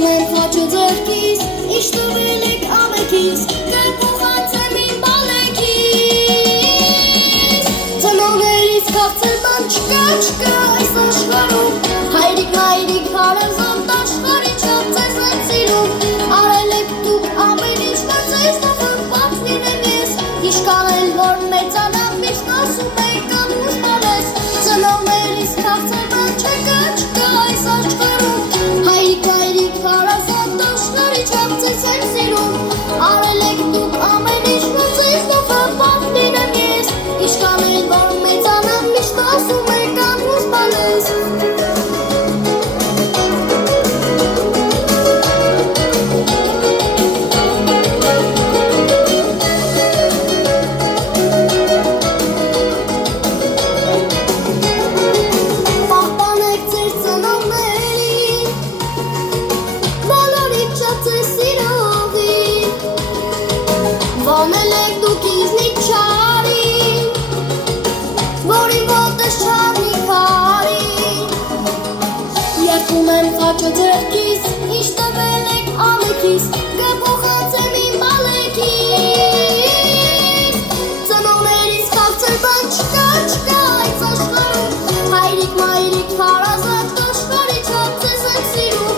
Երգում եմ խաչը ձեռքիս, ինչ տվել եք ամենքիս, կփոխանցեմ իմ բալենքիս։ Ծնողներից քաղցր բան չկա այս աշխարհում, հայրիկ մայրիկ հարազատ աշխարհի չափ ձեզ եմ սիրում։ Արել եք դուք ամեն ինչ, որ ձեզ նվիրված լինեմ ես, իշքան էլ որ մեծանամ միշտ ասում եք անուշ բալես։ Ծնողներից քաղցր բան չկա այս աշխարհում, հայրիկ մայրիկ հարազատ աշխարհի չափ ձեզ եմ սիրում։ Արել եք դուք ամեն ինչ, որ ձեզ նվիրված լինեմ ես, իշքան էլ որ մեծանամ միշտ ասում եք անուշ բալես։ Ոնել եք դուք ինձնից չարին, որին ոտես չարնի քարին։ Երգում եմ խաչը ձեռքիս, ինչ տվել եք ամենքիս, կփոխանցեմ իմ բալենքիս։ Ծնողներից քաղցր բան չկա այս աշխարհում, հայրիկ մայրիկ հարազատ աշխարհի չափ ձեզ եմ սիրում։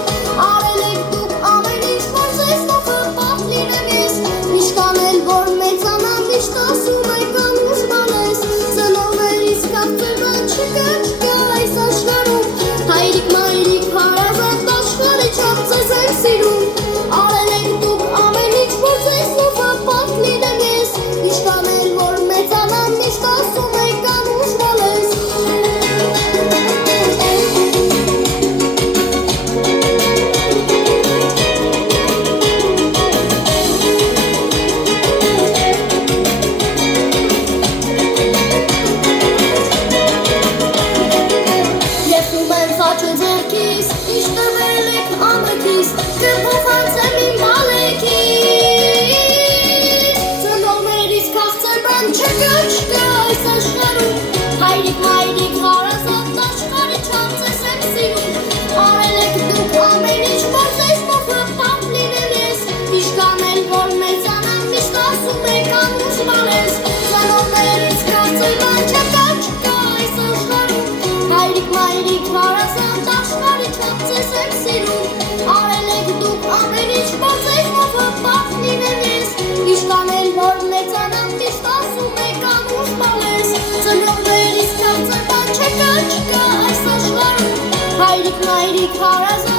Արել եք դուք ամեն ինչ, որ ձեզ նվիրված լինեմ ես, իշքան էլ որ մեծանամ միշտ ասում եք անուշ բալես։ Ծնողներից քաղցր բան չկա այս աշխարհում, հայրիկ մայրիկ հարազատ աշխարհի չափ ձեզ եմ սիրում։ Արել եք դուք ամեն ինչ, որ ձեզ նվիրված լինեմ ես, իշքան էլ որ մեծանամ միշտ ասում եք անուշ բալես։ Երգում եմ խաչը ձեռքիս, ինչ տվել եք ամենքիս, կփոխանցեմ իմ բալենքիս։ Ծնողներից քաղցր բան չկա այս աշխարհում, հայրիկ մայրիկ հարազատ աշխարհի չափ ձեզ եմ սիրում։ Արել եք դուք ամեն ինչ, որ ձեզ նվիրված լինեմ ես, իշքան էլ որ մեծանամ միշտ ասում եք անուշ բալես։ Ծնողներից քաղցր բան չկա այս աշխարհում, հայրիկ մայրիկ հարազատ աշխարհի չափ ձեզ եմ սիրում։ Արել եք դուք ամեն ինչ, որ ձեզ նվիրված լինեմ ես, իշքան էլ որ մեծանամ միշտ ասում եք անուշ բալես։ Ծնողներից քաղցր բան չկա այս աշխարհում, հայրիկ մայրիկ հարազատ